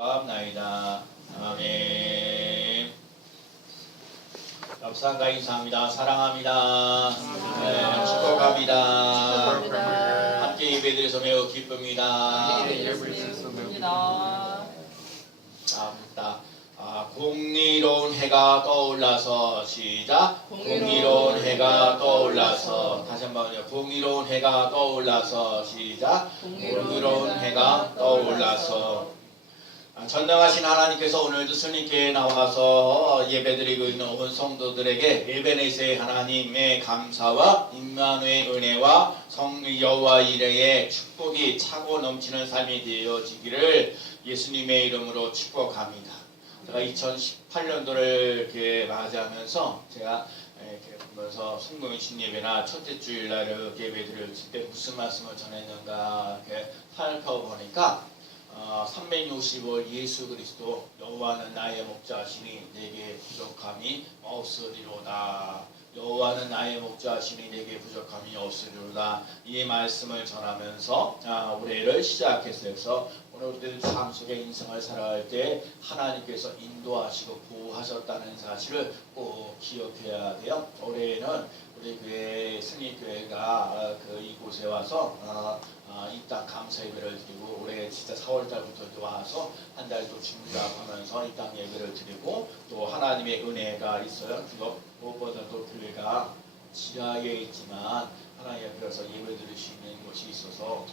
나이다. 아멘. 역사가 인사합니다. 사랑합니다. 네, 축복합니다. 함께 예배드려서 매우 기쁩니다. 공의로운 해가 떠올라서 시작. 공의로운 해가 떠올라서 다시 한번요. 공의로운 해가 떠올라서 시작. 공의로운 해가 떠올라서 전능하신 하나님께서 오늘도 스님께 나와서 예배드리고 있는 온 성도들에게 에베네셀 하나님의 감사와 임마누의 은혜와 성 여호와 이레의 축복이 차고 넘치는 삶이 되어지기를 예수님의 이름으로 축복합니다. 제가 2018년도를 이렇게 맞이하면서 제가 이렇게 보면서 성공의신 예배나 첫째 주일날 이렇게 예배드릴 때 무슨 말씀을 전했는가 이렇게 살펴보니까 365일 예수 그리스도 여호와는 나의 목자시니 내게 부족함이 없으리로다. 여호와는 나의 목자시니 내게 부족함이 없으리로다. 이 말씀을 전하면서 올해를 시작했어요. 그래서 오늘 우리들 삶 속에 인생을 살아갈 때 하나님께서 인도하시고 보호하셨다는 사실을 꼭 기억해야 돼요. 올해는 우리 교회 승리교회가 이곳에 와서 이 땅 감사 예배를 드리고 올해 진짜 4월달부터 와서 한 달도 준비하면서 이 땅 예배를 드리고 또 하나님의 은혜가 있어요. 그리고 무엇보다도 교회가 지하에 있지만 하나님 앞에서 예배 드릴 수 있는 곳이 있어서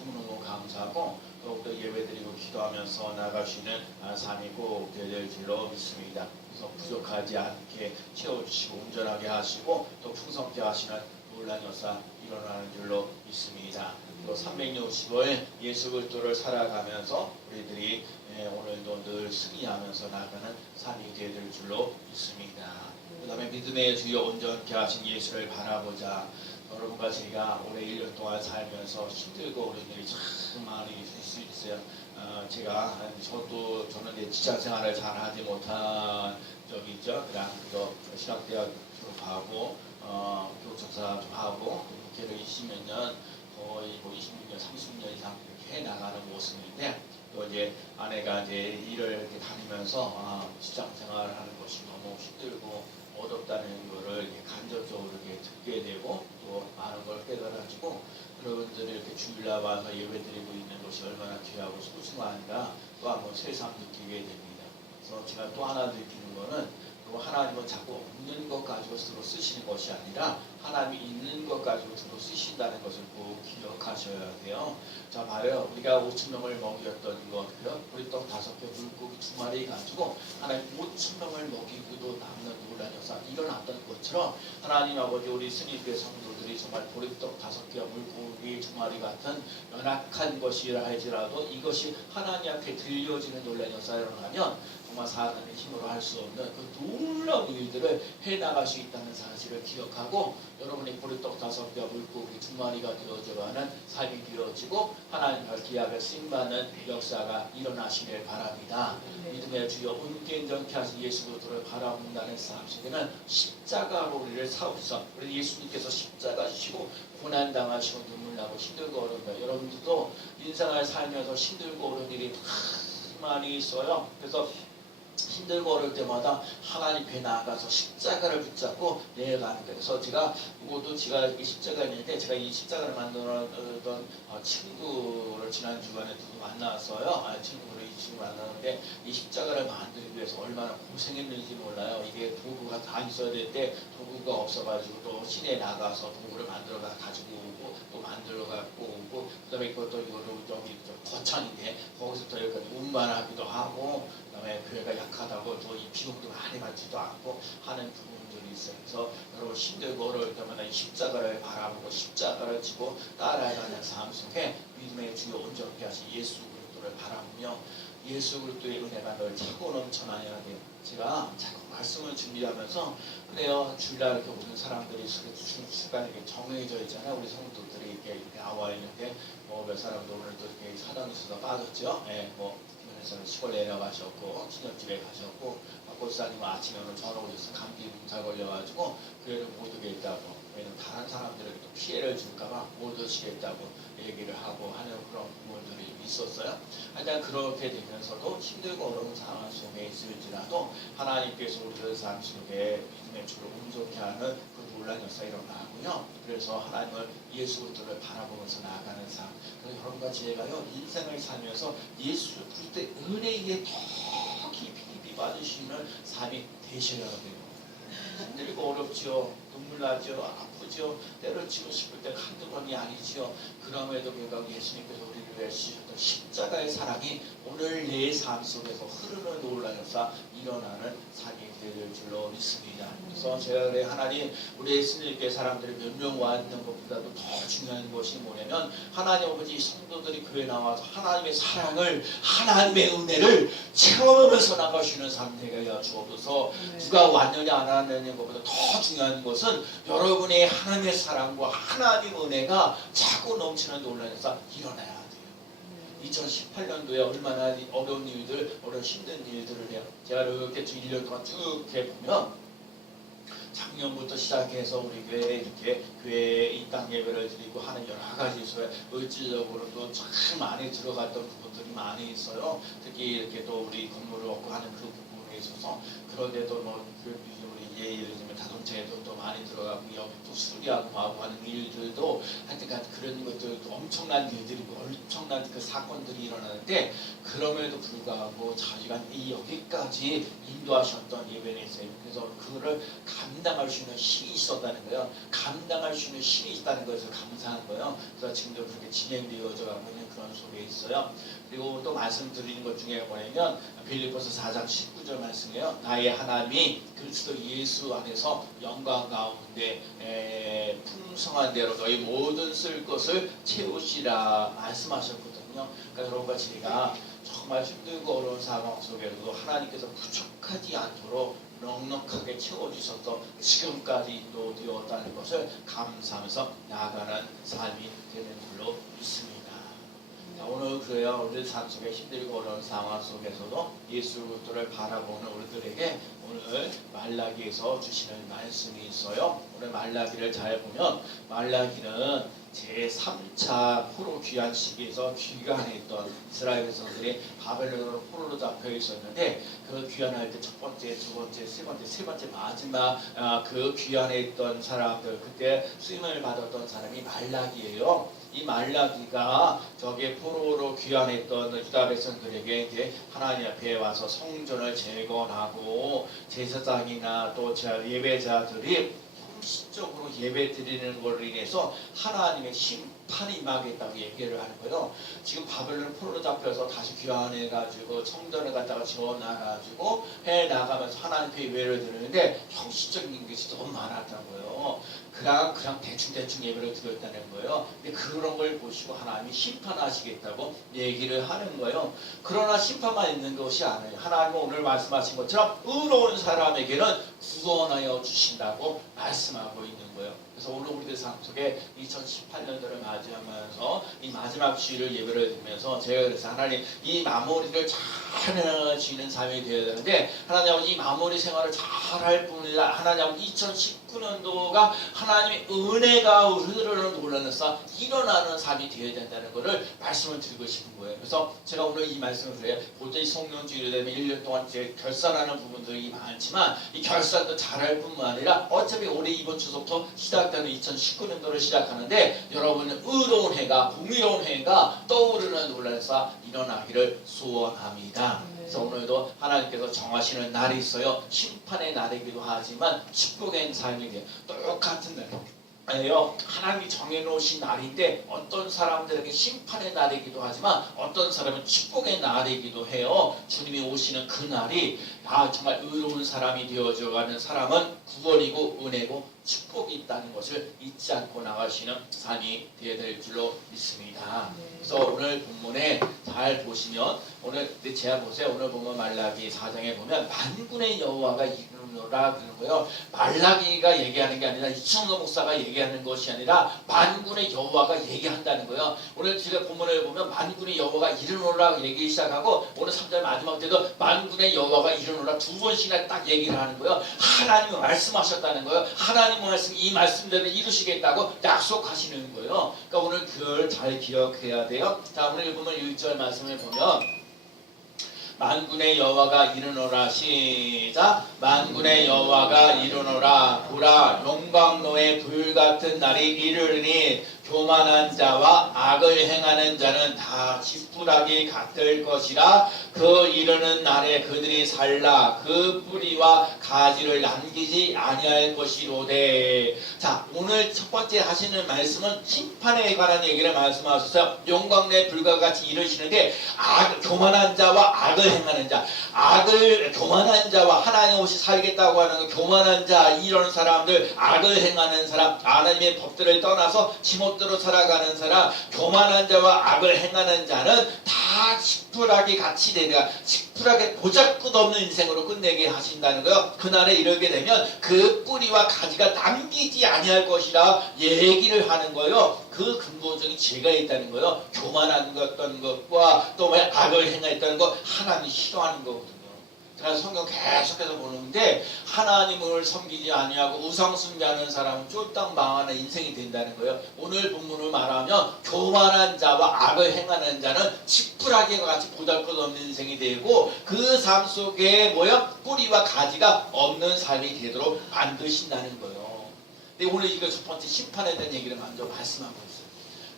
너무너무 감사하고 더욱더 예배 드리고 기도하면서 나아갈 수 있는 삶이 꼭 되될 줄로 믿습니다. 그래서 부족하지 않게 채워주시고 온전하게 하시고 또 풍성케 하시는 놀라운 역사 일어나는 줄로 믿습니다. 또 360일 예수 그리스도를 살아가면서 우리들이 오늘도 늘 승리하면서 나아가는 삶이 되될 줄로 믿습니다. 그 다음에 믿음의 주여 온전케 하신 예수를 바라보자. 여러분과 제가 올해 1년 동안 살면서 힘들고 어려운 일이 참 많이 있을 수 있어요. 저는 직장 생활을 잘 하지 못한 적이 있죠. 그냥 그저 신학대학 졸업하고 교육정사 좀 하고 목회를 20몇 년 거의 26년, 30년 이상 이렇게 해 나가는 모습인데 또 이제 아내가 이제 일을 이렇게 다니면서 직장 생활을 하는 것이 너무 힘들고 어렵다는 거를 간접적으로 이렇게 듣게 되고 또 많은 걸 깨달아지고 여러분들이 이렇게 주일날 와서 예배드리고 있는 것이 얼마나 귀하고 소중한가 또 한번 새삼 느끼게 됩니다. 그래서 제가 또 하나 느끼는 거는 하나님은 자꾸 없는 것 가지고 서로 쓰시는 것이 아니라 하나님이 있는 것 가지고 서로 쓰신다는 것을 꼭 기억하셔야 돼요. 자, 말해요. 우리가 5,000명을 먹였던 것, 보리떡 5개, 물고기 2마리 가지고 하나님 5,000명을 먹이고도 남는 놀라운 역사 일어났던 것처럼 하나님 아버지 우리 스님교회 성도들이 정말 보리떡 5개와 물고기 2마리 같은 연약한 것이라 할지라도 이것이 하나님 앞에 들려지는 놀라운 역사가 일어나면 정말 사람의 힘으로 할 수 없는 그 놀라운 일들을 해나갈 수 있다는 사실을 기억하고 여러분이 보리떡 5개와 물고기 2마리가 되어져가는 삶이 되어지고 하나님과 기약을 쓰임받는 역사가 일어나시길 바랍니다. 믿음의 주여 온전케 하신 예수 그리스도를 바라본다는 삶 속에는 십자가로 우리를 사오셔서 우리 예수님께서 십자가 지시고 고난당하시고 눈물나고 힘들고 어려운 거 여러분들도 인생을 살면서 힘들고 어려운 일이 많이 있어요. 그래서 힘들고 어려울 때마다 하나님 앞에 나아가서 십자가를 붙잡고 내려가는 거예요. 그래서 제가 이 십자가 있는데 제가 이 십자가를 만들었던 친구를 지난 주간에 누구 만났어요. 친구를 이 친구 만났는데 이 십자가를 만들기 위해서 얼마나 고생했는지 몰라요. 이게 도구가 다 있어야 되는데 도구가 없어가지고 또 시내에 나가서 도구를 만들어 가지고 오고 또 만들어 갖고 오고 그다음에 이것도 여기 거창인데 거기서부터 여기까지 운반하기도 하고 그다음에 교회가 약하다고 또 이 비용도 많이 받지도 않고 하는 부분들이 있어요. 그래서 여러분 힘들고 어려울 때마다 이 십자가를 바라보고 십자가를 지고 따라가는 삶 속에 믿음의 주요 온전케 하신 예수 그리스도를 바라보며 예수 그리스도의 은혜가 널 차고 넘쳐나야 돼요. 제가 자꾸 말씀을 준비하면서 그래요. 주일날 이렇게 오는 사람들이 순간 이렇게 정해져 있잖아요. 우리 성도들이 이렇게 나와 있는데 몇 사람도 오늘 또 이렇게 사단이 있어서 빠졌죠. 그래서 시골 내려가셨고 친정집에 가셨고 박고사님 아침에 오늘 전화 오셔서 감기 몸살 걸려가지고 교회를 못 오게 있다고 그러면 다른 사람들에게 또 피해를 줄까봐 못 오시겠다고 얘기를 하고 하는 그런 부분들이 있었어요. 하여튼 그렇게 되면서도 힘들고 어려운 상황 속에 있을지라도 하나님께서 우리들 삶 속에 믿음의 줄을 온전케 하는 그 놀라운 역사가 일어나고요. 그래서 하나님을 예수 그리스도를 바라보면서 나아가는 삶. 그래서 여러분과 제가요 인생을 살면서 예수 그리스도의 은혜에 더 깊이 받으시는 삶이 되셔야 돼요. 힘들고 어렵죠. 눈물 나죠. 아프죠. 때려치고 싶을 때 한두 번이 아니죠. 그럼에도 불구하고 예수님께서 우리를 위해 주셨던 십자가의 사랑이 오늘 내 삶 속에서 흐르는 놀라운 역사 일어나는 삶이 될 줄로 믿습니다. 그래서 제가 그래 하나님 우리 예수님께 사람들이 몇 명 와 있는 것보다도 더 중요한 것이 뭐냐면 하나님 아버지 성도들이 교회 나와서 하나님의 사랑을 하나님의 은혜를 체험하면서 나가시는 삶 되게 하여 주옵소서. 누가 왔느냐 안 왔느냐 것보다 더 중요한 것은 여러분의 하나님의 사랑과 하나님의 은혜가 자꾸 넘치는 놀라운 역사 일어나야 돼요. 2018년도에 얼마나 어려운 일들, 어려운 힘든 일들을 해요. 제가 이렇게 1년 동안 쭉 이렇게 보면 작년부터 시작해서 우리 교회에 이렇게 교회에 이 땅 예배를 드리고 하는 여러 가지 소에 물질적으로도 참 많이 들어갔던 부분들이 많이 있어요. 특히 이렇게 또 우리 건물을 얻고 하는 그 부분에 있어서 그런데도 뭐 예를 들면 자동차에도 또 많이 들어가고 여기 또 수리하고 하고 하는 일들도 하여튼 그런 것들도 엄청난 일들이고 엄청난 그 사건들이 일어나는데 그럼에도 불구하고 자기가 여기까지 인도하셨던 예배에 있어요. 그래서 그거를 감당할 수 있는 힘이 있었다는 거예요. 감당할 수 있는 힘이 있다는 것에서 감사한 거예요. 그래서 지금도 그렇게 진행되어져 가고 있는 그런 속에 있어요. 그리고 또 말씀드리는 것 중에 뭐냐면 빌립보서 4장 19절 말씀이에요. 나의 하나님이 그리스도 예수 안에서 영광 가운데 풍성한 대로 너희 모든 쓸 것을 채우시라 말씀하셨거든요. 그러니까 여러분과 제가 정말 힘들고 어려운 상황 속에서도 하나님께서 부족하지 않도록 넉넉하게 채워주셔서 지금까지 인도되었다는 것을 감사하면서 나아가는 삶이 되는 줄로 믿습니다. 오늘 그래요. 우리 삶 속에 힘들고 어려운 상황 속에서도 예수 그리스도를 바라보는 우리들에게 오늘 말라기에서 주시는 말씀이 있어요. 오늘 말라기를 잘 보면 말라기는 제3차 포로 귀환 시기에서 귀환했던 이스라엘 백성들이 바벨론으로 포로로 잡혀 있었는데 그 귀환할 때 첫 번째, 두 번째, 세 번째 마지막 그 귀환했던 사람들 그때 쓰임을 받았던 사람이 말라기예요. 이 말라기가 저기 포로로 귀환했던 유다 백성들에게 이제 하나님 앞에 와서 성전을 재건하고 제사장이나 또 예배자들이 형식적으로 예배 드리는 걸로 인해서 하나님의 심판이 임하겠다고 얘기를 하는 거예요. 지금 바벨론 포로로 잡혀서 다시 귀환해가지고 성전을 갖다가 지어놔가지고 해나가면서 하나님께 예배를 드리는데 형식적인 것이 너무 많았다고요. 그냥 대충 예배를 드렸다는 거예요. 근데 그런 걸 보시고 하나님이 심판하시겠다고 얘기를 하는 거예요. 그러나 심판만 있는 것이 아니에요. 하나님은 오늘 말씀하신 것처럼 의로운 사람에게는 구원하여 주신다고 말씀하고 있는 거예요. 그래서 오늘 우리들 삶 속에 2018년도를 맞이하면서 이 마지막 주일을 예배를 드리면서 제가 그래서 하나님 이 마무리를 잘 해나가시는 삶이 되어야 되는데 하나님 이 마무리 생활을 잘 할 뿐이라 하나님 2019년도가 하나님의 은혜가 흐르는 놀라는 삶 일어나는 삶이 되어야 된다는 것을 말씀을 드리고 싶은 거예요. 그래서 제가 오늘 이 말씀을 드려요. 도저히 성령주의를 되면 1년 동안 제 결산하는 부분들이 많지만 이 결산도 잘할 뿐만 아니라 어차피 올해 이번 주부터 시작되는 2019년도를 시작하는데 여러분은 의로운 해가 공의로운 해가 떠오르는 놀라는 삶 일어나기를 소원합니다. 그래서 오늘도 하나님께서 정하시는 날이 있어요. 심판의 날이기도 하지만 축복의 삶이에요. 똑같은 날이에요. 하나님이 정해놓으신 날인데 어떤 사람들에게 심판의 날이기도 하지만 어떤 사람은 축복의 날이기도 해요. 주님이 오시는 그 날이 정말 의로운 사람이 되어져가는 사람은 구원이고 은혜고 축복이 있다는 것을 잊지 않고 나가시는 삶이 되어야 될 줄로 믿습니다. 그래서 오늘 본문에 잘 보시면 오늘 제가 보세요. 오늘 보면 말라기 4장에 보면 만군의 여호와가 이르노라 그러는 거예요. 말라기가 얘기하는 게 아니라 이충노 목사가 얘기하는 것이 아니라 만군의 여호와가 얘기한다는 거예요. 오늘 제가 본문을 보면 만군의 여호와가 이르노라 얘기 시작하고 오늘 3절 마지막 때도 만군의 여호와가 이르노라 두 번씩이나 딱 얘기를 하는 거예요. 하나님이 말씀하셨다는 거예요. 하나님 하나님 말씀 이 말씀대로 이루시겠다고 약속하시는 거예요. 그러니까 오늘 그걸 잘 기억해야 돼요. 자, 오늘 보면 1절 말씀을 보면 만군의 여호와가 이르노라. 시작. 만군의 여호와가 이르노라. 보라, 용광로의 불같은 날이 이르리니 교만한 자와 악을 행하는 자는 다 지푸라기 같을 것이라. 그 이르는 날에 그들이 살라 그 뿌리와 가지를 남기지 아니할 것이로되. 자, 오늘 첫 번째 하시는 말씀은 심판에 관한 얘기를 말씀하셨어요. 용광로의 불과 같이 이르시는데 교만한 자와 악을 행하는 자, 교만한 자와 하나님 없이 살겠다고 하는 그 교만한 자, 이런 사람들, 악을 행하는 사람, 하나님의 법들을 떠나서 지멋대로 살아가는 사람, 교만한 자와 악을 행하는 자는 다 지푸라기 같이 되리라. 지푸라기 보잘것없는 인생으로 끝내게 하신다는 거예요. 그날에 이르게 되면 그 뿌리와 가지가 남기지 아니할 것이라 얘기를 하는 거예요. 그 근본적인 죄가 있다는 거예요. 교만한 것과 또 악을 행했다는 거 하나님이 싫어하는 거거든요. 제가 성경 계속해서 보는데 하나님을 섬기지 아니하고 우상 숭배하는 사람은 쫄딱 망하는 인생이 된다는 거예요. 오늘 본문을 말하면 교만한 자와 악을 행하는 자는 지푸라기와 같이 보잘것없는 인생이 되고 그 삶 속에 뿌리와 가지가 없는 삶이 되도록 만드신다는 거예요. 근데 오늘 이거 첫 번째 심판에 대한 얘기를 먼저 말씀하고 있어요.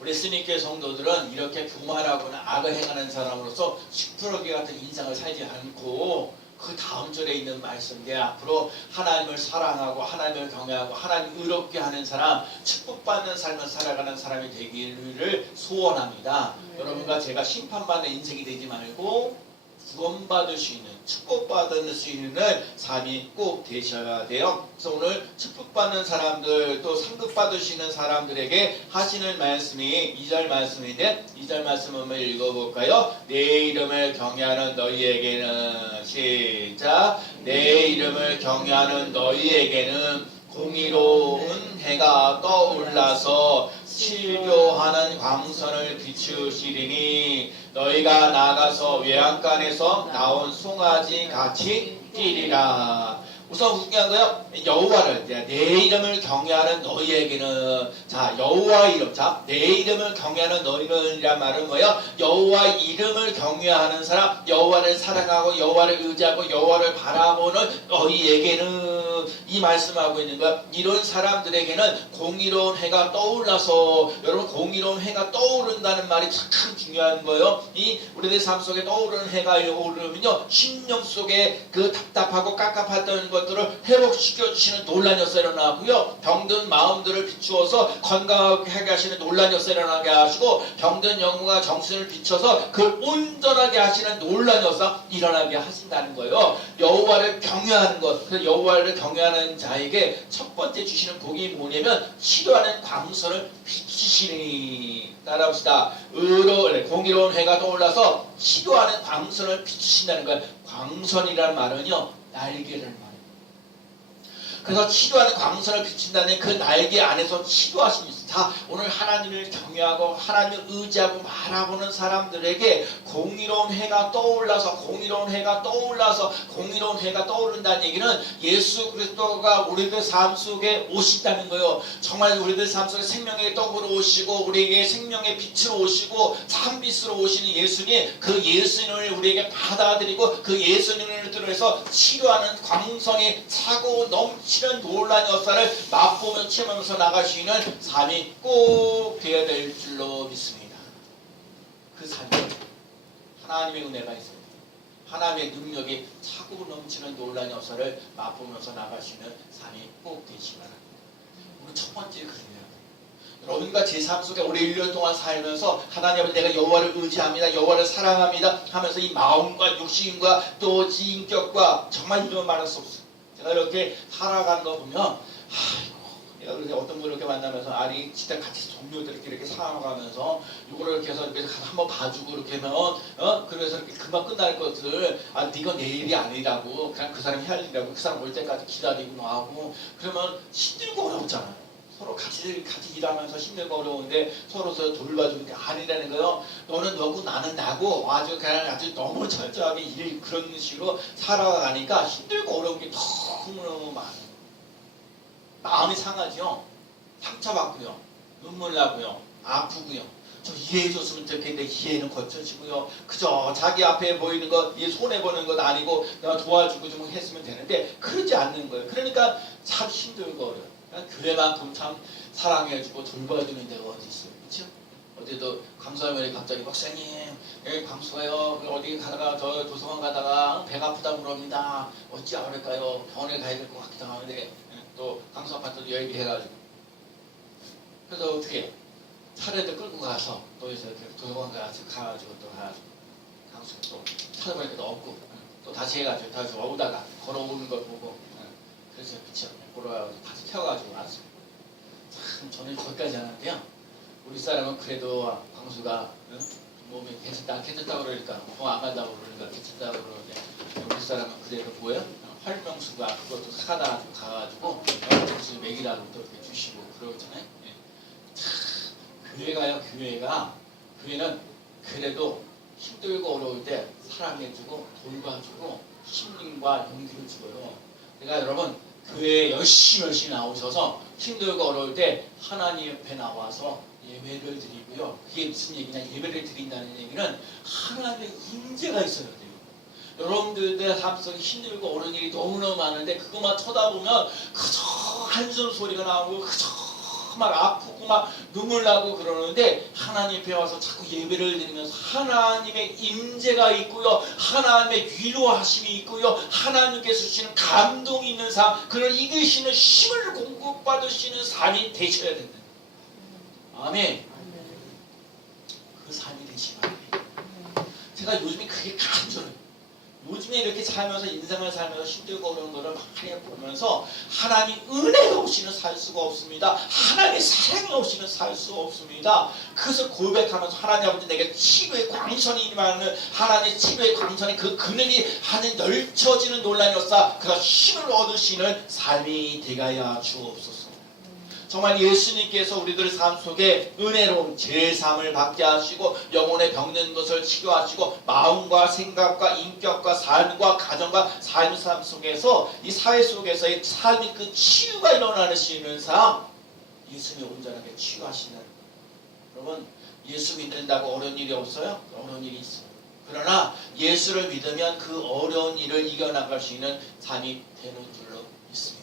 우리 스님교회 성도들은 이렇게 교만하거나 악을 행하는 사람으로서 지푸라기 같은 인생을 살지 않고 그 다음 절에 있는 말씀인데 앞으로 하나님을 사랑하고 하나님을 경외하고 하나님 의롭게 하는 사람, 축복받는 삶을 살아가는 사람이 되기를 소원합니다. 여러분과 제가 심판받는 인생이 되지 말고 구원받을 수 있는, 축복받을 수 있는 삶이 꼭 되셔야 돼요. 그래서 오늘 축복받는 사람들, 또 상급받을 수 있는 사람들에게 하시는 말씀이 2절 말씀인데 2절 말씀 한번 읽어볼까요? 내 이름을 경외하는 너희에게는, 시작. 내 이름을 경외하는 너희에게는 공의로운 해가 떠올라서 치료하는 광선을 비추시리니 너희가 나가서 외양간에서 나온 송아지 같이 뛰리라. 우선 중요한 거요. 여호와를, 내 이름을 경외하는 너희에게는, 자, 여호와 이름, 자, 내 이름을 경외하는 너희는이란 말은 뭐예요? 여호와 이름을 경외하는 사람, 여호와를 사랑하고 여호와를 의지하고 여호와를 바라보는 너희에게는, 이 말씀하고 있는 거야. 이런 사람들에게는 공의로운 해가 떠올라서, 여러분 공의로운 해가 떠오른다는 말이 참 중요한 거예요. 이 우리들 삶 속에 떠오르는 해가 오르면요, 심령 속에 그 답답하고 깝깝했던 것들을 회복시켜 주시는 놀란 역사가 일어나고요, 병든 마음들을 비추어서 건강하게 하시는 놀란 역사가 일어나게 하시고, 병든 영혼과 정신을 비춰서 그걸 온전하게 하시는 놀란 역사 일어나게 하신다는 거예요. 여호와를 경외하는 것, 그 여호와를 경외하는 자에게 첫 번째 주시는 복이 뭐냐면 치료하는 광선을 비추시니. 따라합시다. 공의로운 해가 떠올라서 치료하는 광선을 비추신다는 거예요. 광선이라는 말은요, 날개를 말해요. 그래서 치료하는 광선을 비춘다는 그 날개 안에서 치료하신 분. 다 오늘 하나님을 경외하고 하나님을 의지하고 바라보는 사람들에게 공의로운 해가 떠올라서, 공의로운 해가 떠올라서, 공의로운 해가 떠오른다는 얘기는 예수 그리스도가 우리들 삶 속에 오신다는 거예요. 정말 우리들 삶 속에 생명의 떡으로 오시고 우리에게 생명의 빛으로 오시고 참빛으로 오시는 예수님, 그 예수님을 우리에게 받아들이고 그 예수님을 통해서 치료하는 광선이 차고 넘치는 놀라운 역사를 맛보며 체험하면서 나갈 수 있는 삶이 꼭 되어야 될 줄로 믿습니다. 그 삶에 하나님의 은혜가 있습니다. 하나님의 능력이 차고 넘치는 놀라운 역사를 맛보면서 나갈 수 있는 삶이 꼭 되시기 바랍니다. 오늘 첫 번째 그래요. 여러분과 제 삶 속에 올해 1년 동안 살면서 하나님을 내가 여호와를 의지합니다, 여호와를 사랑합니다 하면서 이 마음과 육신과 또 인격과 정말 이런 말할 수 없어요. 제가 이렇게 살아가는 거 보면 내가 그렇게 어떤 분을 이렇게 만나면서 아니 진짜 같이 동료들 이렇게 살아가면서 이거를 이렇게 해서 이렇게 한번 봐주고 이렇게 하면 그래서 이렇게 금방 끝날 것을 네가 내 일이 아니라고 그냥 그 사람이 할 일이라고 그 사람 올 때까지 기다리고 하고 그러면 힘들고 어렵잖아요. 서로 같이 일하면서 힘들고 어려운데 서로 돌봐주는 게 아니라는 거예요. 너는 너고 나는 나고 아주 그냥 아주 너무 철저하게 그런 식으로 살아가니까 힘들고 어려운 게 너무너무 많아요. 마음이 상하죠. 상처받고요. 눈물 나고요. 아프고요. 좀 이해해줬으면 좋겠는데 이해는 거쳐지고요. 그저 자기 앞에 보이는 것, 손해보는 것 아니고 내가 도와주고 좀 했으면 되는데 그러지 않는 거예요. 그러니까 참 힘들고 어려워요. 그러니까 교회만큼 참 사랑해주고 돌봐주는 데가 어디 있어요. 그렇죠? 어제도 강수하면이 갑자기 목사님 여기 강수가요 어디 가다가 저 도서관 가다가 배가 아프다고 그럽니다. 어찌 그럴까요? 병원에 가야 될 것 같기도 하는데 또 강수 아파트도 얘기해가지고 그래서 어떻게 해요? 차례도 끌고 가서 또 이제 도서관 가가지고 또 가가지고 강수 또 찾아보니까 또 없고 또 다시 해가지고 다시 오다가 걸어오는 걸 보고 그래서 그쵸 걸어가지고 다시 태워가지고 왔어요. 참 저는 거기까지 하는데요. 우리 사람은 그래도 강수가 몸이 괜찮다고 그러니까 안 간다고 그러니까 괜찮다고 그러는데 우리 사람은 그래도 뭐예요? 활명수가 그것도 사다 가가지고 강수 먹이라고 또 이렇게 주시고 그러잖아요. 교회는 그래도 힘들고 어려울 때 사랑해주고 돌봐주고 힘과 용기를 주고요. 그러니까 여러분 교회에 열심히 나오셔서 힘들고 어려울 때 하나님 옆에 나와서 예배를 드리고요. 그게 무슨 얘기냐? 예배를 드린다는 얘기는 하나님의 임재가 있어야 돼요. 여러분들의 삶 속에 힘들고 어려운 일이 너무너무 많은데 그것만 쳐다보면 그저 한숨 소리가 나오고 그저 막 아프고 막 눈물 나고 그러는데 하나님 앞에 와서 자꾸 예배를 드리면서 하나님의 임재가 있고요. 하나님의 위로하심이 있고요. 하나님께서 주시는 감동이 있는 삶, 그걸 이기시는 힘을 공급받으시는 삶이 되셔야 된다. 아멘. 그 삶이 되시면 제가 요즘에 그게 간절해요. 요즘에 이렇게 살면서 인생을 살면서 힘들고 어려운 거를 많이 보면서 하나님 은혜가 없이는 살 수가 없습니다. 하나님의 사랑이 없이는 살 수가 없습니다. 그것을 고백하면서 하나님 아버지 내게 치료의 광선이 임하는 하나님의 치료의 광선이 그 그늘이 하늘 널쳐지는 논란이었사 그가 힘을 얻으시는 삶이 되가야 주옵소서. 정말 예수님께서 우리들의 삶 속에 은혜로운 제삼을 받게 하시고 영혼의 병든 것을 치료하시고 마음과 생각과 인격과 삶과 가정과 삶의 삶 속에서 이 사회 속에서의 삶의 그 치유가 일어나는 삶 예수님이 온전하게 치유하시는 여러분 예수 믿는다고 어려운 일이 없어요? 어려운 일이 있어요. 그러나 예수를 믿으면 그 어려운 일을 이겨나갈 수 있는 삶이 되는 줄로 믿습니다.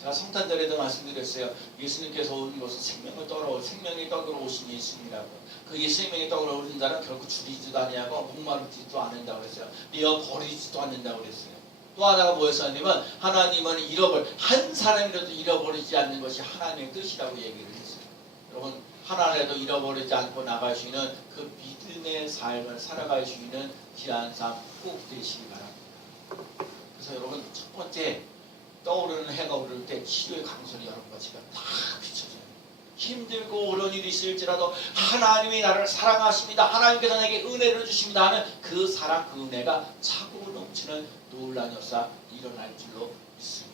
제가 성탄절에도 말씀드렸어요. 예수님께서 오는 것은 생명의 떡으로 오신 예수님이라고. 그 예수님의 떡으로 오신 자는 결국 줄이지도 아니하고 목마르지도 않는다고 그랬어요. 메어 버리지도 않는다고 그랬어요. 또 하나가 뭐였냐면 하나님은 한 사람이라도 잃어버리지 않는 것이 하나님의 뜻이라고 얘기를 했어요. 여러분 하나라도 잃어버리지 않고 나갈 수 있는 그 믿음의 삶을 살아갈 수 있는 귀한 삶 꼭 되시기 바랍니다. 그래서 여러분 첫 번째 떠오르는 해가 오를 때 치료의 강선이 여러분과 제가 다 비춰져요. 힘들고 어려운 일이 있을지라도 하나님이 나를 사랑하십니다. 하나님께서 내게 은혜를 주십니다 하는 그 사랑 그 은혜가 차고 넘치는 놀라운 역사 일어날 줄로 믿습니다.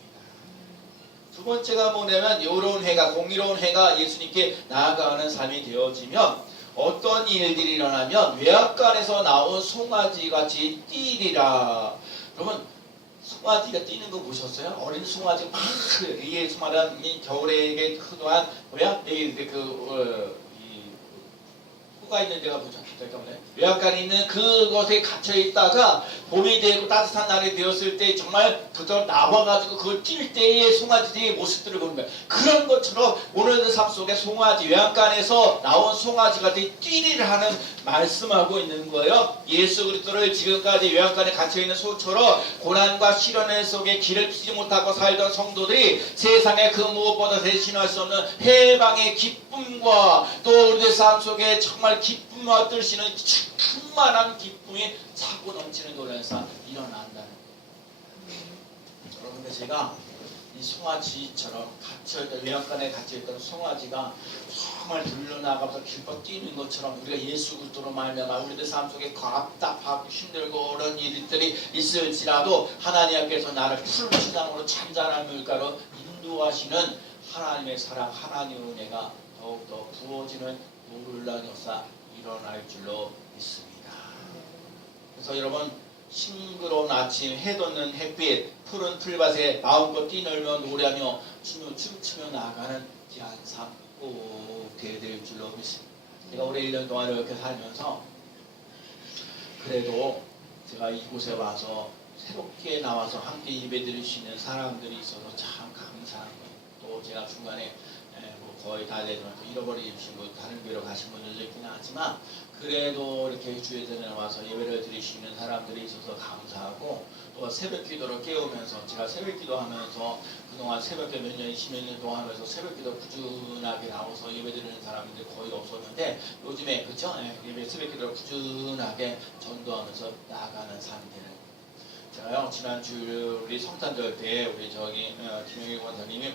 두 번째가 뭐냐면 요런 해가 공의로운 해가 예수님께 나아가는 삶이 되어지면 어떤 일들이 일어나면 외양간에서 나온 송아지같이 뛰리라. 여러분 송아지가 뛰는 거 보셨어요? 어린 송아지가 막 이게 수많은 겨울에 그동안 뭐야? 이게 호가 있는 데가 뭐죠? 잠깐만요. 외양간에 있는 그것에 갇혀 있다가 봄이 되고 따뜻한 날이 되었을 때 정말 그걸 나와가지고 그걸 뛸 때의 송아지들의 모습들을 보는 거예요. 그런 것처럼 오늘의 삶 속에 송아지 외양간에서 나온 송아지가 뛰리를 하는 말씀하고 있는 거예요. 예수 그리스도를 지금까지 외양간에 갇혀 있는 소처럼 고난과 시련 속에 길을 피지 못하고 살던 성도들이 세상에 그 무엇보다 대신할 수 없는 해방의 기쁨과 또 우리의 삶 속에 정말 기쁨을 얻으시는 충만한 기쁨이 차고 넘치는 놀라운 삶이 일어난다는 여러분들 제가 이 송아지처럼 갇혀있던 외양간에 갇혀있던 송아지가 정말 들러나가면서 길벗 뛰는 것처럼 우리가 예수 그리스도로 말미암아 우리들 삶 속에 답답하고 힘들고 어려운 일들이 있을지라도 하나님 앞에서 나를 푸른 시장으로 찬잔한 물가로 인도하시는 하나님의 사랑 하나님의 은혜가 더욱더 부어지는 놀라운 역사 일어날 줄로 믿습니다. 그래서 여러분 싱그러운 아침, 해 돋는 햇빛, 푸른 풀밭에 마음껏 뛰놀며 노래하며 춤추며 나아가는 귀한 삶 꼭 되어될 줄로 믿습니다. 제가 올해 1년 동안 이렇게 살면서 그래도 제가 이곳에 와서 새롭게 나와서 함께 예배드릴 수 있는 사람들이 있어서 참 감사한 거예요. 또 제가 중간에 뭐 거의 다 되지만 또 잃어버리시고 다른 교회로 가신 분들도 있긴 하지만 그래도 이렇게 주일에 와서 예배를 드릴 수 있는 사람들이 있어서 감사하고 또 새벽 기도를 깨우면서 제가 새벽 기도하면서 그동안 새벽에 몇 년, 20몇 년 동안 하면서 새벽 기도 꾸준하게 나와서 예배 드리는 사람들이 거의 없었는데 요즘에 그쵸? 예배 새벽 기도를 꾸준하게 전도하면서 나아가는 삶들. 제가요 지난주 우리 성탄절 때 우리 김영일 권사님이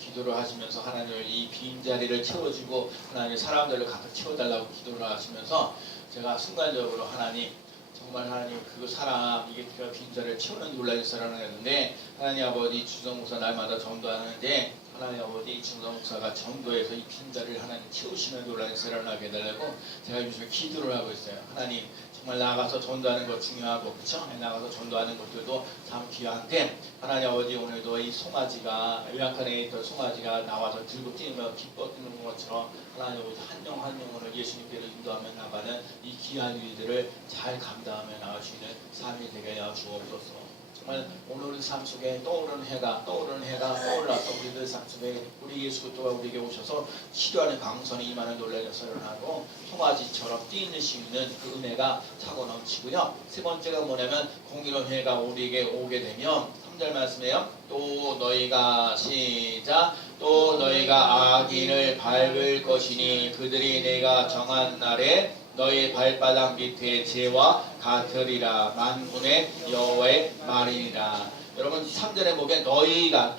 기도를 하시면서 하나님을 이 빈자리를 채워주고 하나님 사람들을 가득 채워달라고 기도를 하시면서 제가 순간적으로 하나님 정말 하나님 그 사람 이게 빈자리를 채우는 놀라셨어라는 했는데 하나님 아버지 주성 목사 날마다 전도하는데 하나님 아버지 주성 목사가 전도해서 이 빈자리를 하나님 채우시는 놀라셨어라는 하게 해달라고 제가 요즘에 기도를 하고 있어요. 하나님 정말 나가서 전도하는 것 중요하고 그쵸? 나가서 전도하는 것들도 참 귀한데 하나님 아버지 오늘도 이 송아지가 요약한에 있던 송아지가 나와서 들고 뛰며 기뻐 뛰는 것처럼 하나님 아버지 한 영 한 영혼을 예수님께로 인도하며 나가는 이 귀한 일들을 잘 감당하며 나갈 수 있는 삶이 되게 하여 주옵소서. 정말 오늘 삶 속에 떠오르는 해가 떠올라서 우리들 삶 속에 우리 예수 그리스도가 우리에게 오셔서 치료하는 강선이 임하는 놀라셔서 일어나고 송아지처럼 뛰는 수 있는 그 은혜가 차고 넘치고요. 세 번째가 뭐냐면 공의로운 해가 우리에게 오게 되면 3절 말씀에요. 또 너희가 시작 또 너희가 악인을 밟을 것이니 그들이 내가 정한 날에 너희 발바닥 밑에 재와 같으리라. 만군의 여호와의 말이니라. 여러분 3절에 보면 너희가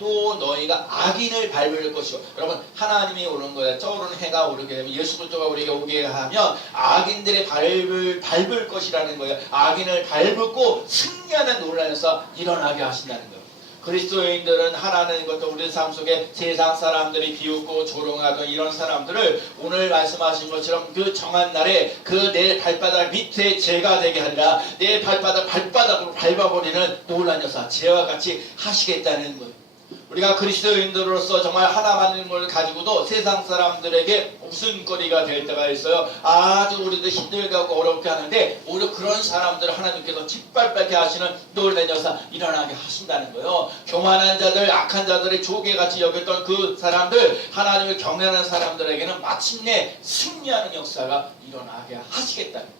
악인을 밟을 것이요. 여러분 하나님이 오는 거예요. 떠오르는 해가 오르게 되면 예수 그리스도가 우리에게 오게 하면 악인들의 밟을 것이라는 거예요. 악인을 밟고 승리하는 논란에서 일어나게 하신다는 거예요. 그리스도인들은 하나님 것도 우리 삶 속에 세상 사람들이 비웃고 조롱하던 이런 사람들을 오늘 말씀하신 것처럼 그 정한 날에 그 내 발바닥 밑에 죄가 되게 하리라. 내 발바닥으로 밟아버리는 놀란 역사 죄와 같이 하시겠다는 거예요. 우리가 그리스도인들로서 정말 하나만을 가지고도 세상 사람들에게 웃음거리가 될 때가 있어요. 아주 우리도 힘들게 하고 어렵게 하는데 오히려 그런 사람들을 하나님께서 짓밟게 하시는 놀라운 역사 일어나게 하신다는 거예요. 교만한 자들, 악한 자들의 조개같이 여겼던 그 사람들, 하나님을 경외하는 사람들에게는 마침내 승리하는 역사가 일어나게 하시겠다는 거예요.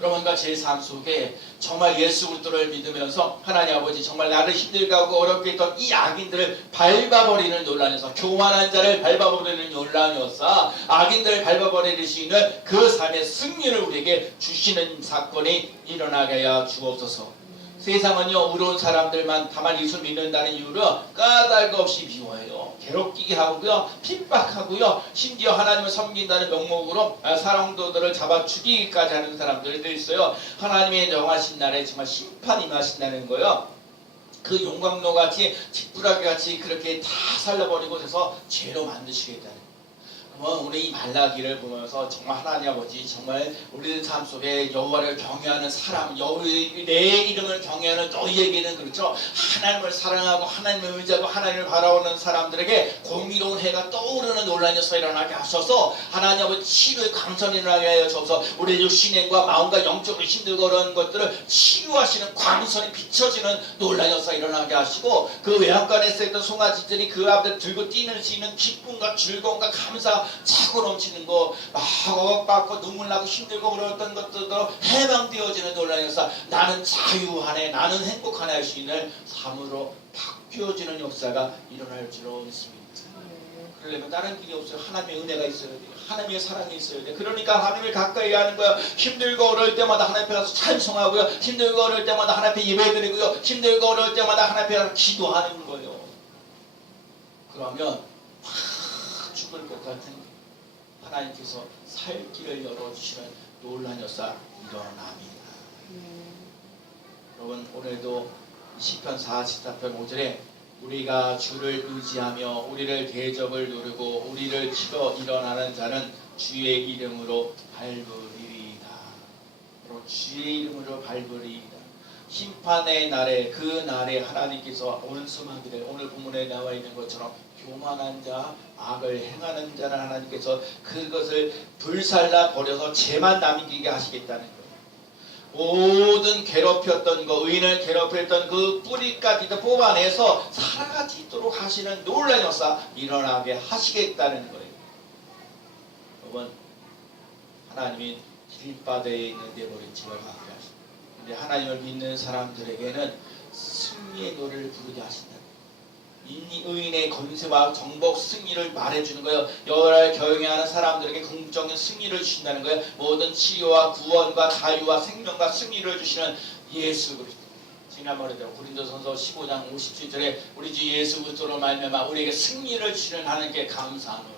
여러분과 제 삶 속에 정말 예수 그리스도를 믿으면서 하나님 아버지 정말 나를 힘들게 하고 어렵게 했던 이 악인들을 밟아버리는 논란에서 교만한 자를 밟아버리는 논란이었어. 악인들을 밟아버릴 수 있는 그 삶의 승리를 우리에게 주시는 사건이 일어나게 하여 주옵소서. 세상은요 의로운 사람들만 다만 예수 믿는다는 이유로 까닭 없이 미워해요. 괴롭히게 하고요, 핍박하고요, 심지어 하나님을 섬긴다는 명목으로 사랑도들을 잡아 죽이기까지 하는 사람들도 있어요. 하나님의 정하신 날에 정말 심판이 임하신다는 거예요. 그 용광로같이 지푸라기같이 그렇게 다 살려버리고 해서 죄로 만드시겠다는 우리 이 말라기를 보면서 정말 하나님 아버지 정말 우리들 삶 속에 여호와를 경외하는 사람, 내 이름을 경외하는 너희에게는 그렇죠. 하나님을 사랑하고 하나님을 의지하고 하나님을 바라보는 사람들에게 공의로운 해가 떠오르는 논란이 일어나게 하셔서 하나님 아버지 치료의 강선이 일어나게 하여 주셔서 우리 신행과 마음과 영적으로 힘들고 어려운 것들을 치유하시는 광선이 비춰지는 논란이 일어나게 하시고 그 외양간에 있던 송아지들이 그 앞에 들고 뛰는 수 있는 기쁨과 즐거움과 감사 차고 넘치는 거, 억압받고 눈물 나고 힘들고 그랬던 것들도 해방되어지는 논란이 역사, 나는 자유하네, 나는 행복하네 할 수 있는 삶으로 바뀌어지는 역사가 일어날 줄로 믿습니다. 그러려면 다른 길이 없어요. 하나님의 은혜가 있어야 돼요. 하나님의 사랑이 있어야 돼요. 그러니까 하나님을 가까이 하는 거예요. 힘들고 어려울 때마다 하나님 앞에 가서 찬송하고요. 힘들고 어려울 때마다 하나님 앞에 예배드리고요. 힘들고 어려울 때마다 하나님 앞에 가서 기도하는 거예요. 그러면 죽을 것 같은 하나님께서 살 길을 열어주시는 놀라운 역사 일어납니다. 여러분 오늘도 시편 44편 5절에 우리가 주를 의지하며 우리를 대적을 누르고 우리를 치러 일어나는 자는 주의 이름으로 밟으리이다. 주의 이름으로 밟으리이다. 심판의 날에 그 날에 하나님께서 원수하기를 오늘 본문에 나와 있는 것처럼 교만한 자, 악을 행하는 자는 하나님께서 그것을 불살라 버려서 죄만 남기게 하시겠다는 거예요. 모든 괴롭혔던 거, 의인을 괴롭혔던 그 뿌리까지도 뽑아내서 살아가지도록 하시는 놀라운 역사 일어나게 하시겠다는 거예요. 여러분, 하나님이 길바다에 있는 내버린 집을 가게 하십니다. 근데 하나님을 믿는 사람들에게는 승리의 노래를 부르게 하신다. 의인의 건세와 정복 승리를 말해주는 거예요. 여호와를 경외하는 사람들에게 긍정적인 승리를 주신다는 거예요. 모든 치유와 구원과 자유와 생명과 승리를 주시는 예수 그리스도. 지난번에도 고린도전서 15장 57절에 우리 주 예수 그리스도로 말미암아 우리에게 승리를 주시는 하나님께 감사하노라.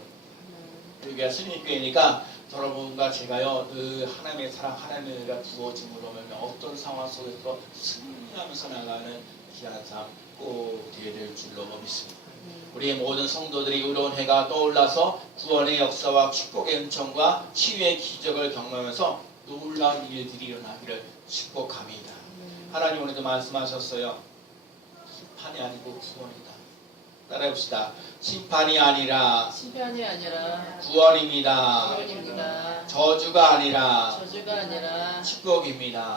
여기가 승리교회니까 여러분과 제가요, 그 하나님의 사랑, 하나님의 은혜가 부어짐으로 어떤 상황 속에서 승리하면서 나가는 귀한 삶 꼭 되어야 될 줄로 믿습니다. 우리의 모든 성도들이 의로운 해가 떠올라서 구원의 역사와 축복의 은총과 치유의 기적을 경험하면서 놀라운 일들이 일어나기를 축복합니다. 하나님 오늘도 말씀하셨어요. 심판이 아니고 구원이다. 따라해봅시다. 심판이 아니라 구원입니다. 저주가 아니라 축복입니다.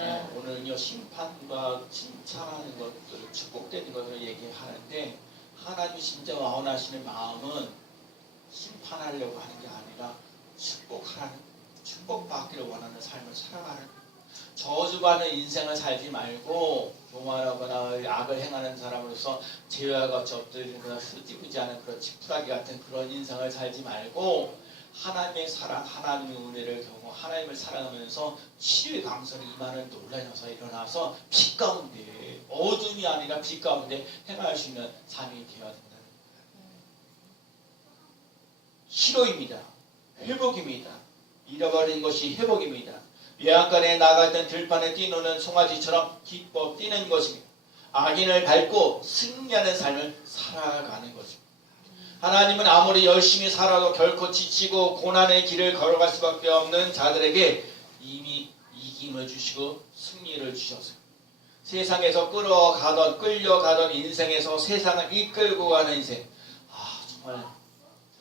네, 오늘은요 심판과 칭찬하는 것들, 축복되는 것을 얘기하는데 하나님 진짜 원하시는 마음은 심판하려고 하는 게 아니라 축복받기를 원하는 삶을 살아가는, 저주받는 인생을 살지 말고 교만하거나 악을 행하는 사람으로서 죄와 같이 엎드리거나 흐지부지 않은 그런 지푸라기 같은 그런 인생을 살지 말고 하나님의 사랑, 하나님의 은혜를 경험, 하나님을 사랑하면서 치유의 강선이 임하는 놀라운 역사가 일어나서 빛 가운데, 어둠이 아니라 빛 가운데 행할 수 있는 삶이 되어야 된다는 거예요. 희로입니다. 회복입니다. 잃어버린 것이 회복입니다. 외양간에 나갔던 들판에 뛰노는 송아지처럼 기뻐 뛰는 것입니다. 악인을 밟고 승리하는 삶을 살아가는 것입니다. 하나님은 아무리 열심히 살아도 결코 지치고 고난의 길을 걸어갈 수밖에 없는 자들에게 이미 이김을 주시고 승리를 주셨어요. 세상에서 끌려가던 인생에서 세상을 이끌고 가는 인생. 정말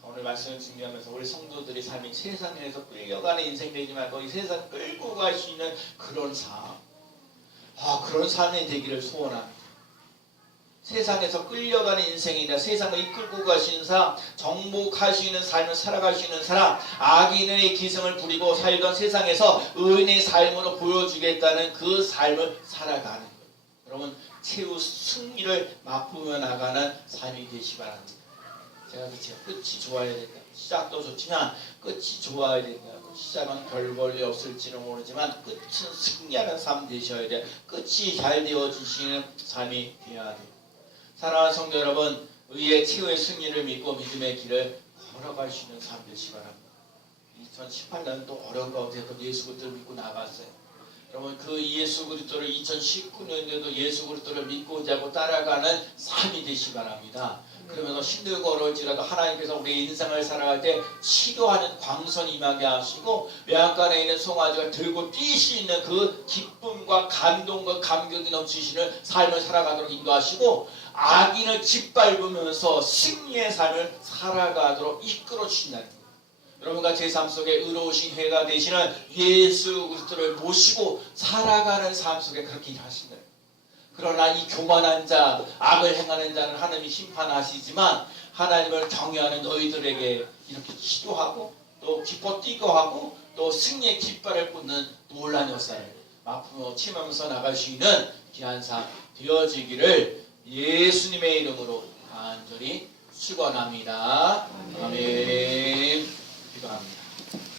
오늘 말씀을 준비하면서 우리 성도들의 삶이 세상에서 끌려가는 인생 되지 말고 이 세상 끌고 갈 수 있는 그런 삶. 그런 삶이 되기를 소원합니다. 세상에서 끌려가는 인생이다. 세상을 이끌고 갈 수 있는 사람, 정복할 수 있는 삶을 살아갈 수 있는 사람, 악인의 기승을 부리고 살던 세상에서 의인의 삶으로 보여주겠다는 그 삶을 살아가는 거예요. 여러분, 최후 승리를 맛보며 나가는 삶이 되시기 바랍니다. 제가 그치요. 끝이 좋아야 된다. 시작도 좋지만 끝이 좋아야 된다. 시작은 별 볼일 없을지는 모르지만 끝은 승리하는 삶 되셔야 돼요. 끝이 잘 되어지시는 삶이 되어야 돼요. 사랑하는 성도 여러분, 의의 최후의 승리를 믿고 믿음의 길을 걸어갈 수 있는 삶 되시기 바랍니다. 2018년도 어려운 가운데도 예수 그리스도를 믿고 나갔어요. 여러분, 그 예수 그리스도를 2019년에도 예수 그리스도를 믿고 자고 따라가는 삶이 되시기 바랍니다. 그러면서 힘들고 어려울지라도 하나님께서 우리 인생을 살아갈 때 치료하는 광선이 임하게 하시고 외양간에 있는 송아지가 들고 뛸 수 있는 그 기쁨과 감동과 감격이 넘치시는 삶을 살아가도록 인도하시고 악인을 짓밟으면서 승리의 삶을 살아가도록 이끌어 주신다는 거예요. 여러분과 제 삶 속에 의로우신 회가 되시는 예수 그리스도를 모시고 살아가는 삶 속에 그렇게 일하신다. 그러나 이 교만한 자, 악을 행하는 자는 하나님이 심판하시지만 하나님을 경외하는 너희들에게 이렇게 기도하고 또 기뻐 뛰고 하고 또 승리의 깃발을 꽂는 놀라운 역사를 앞으로 치면서 나갈 수 있는 귀한 삶 되어지기를 예수님의 이름으로 간절히 축원합니다. 아멘.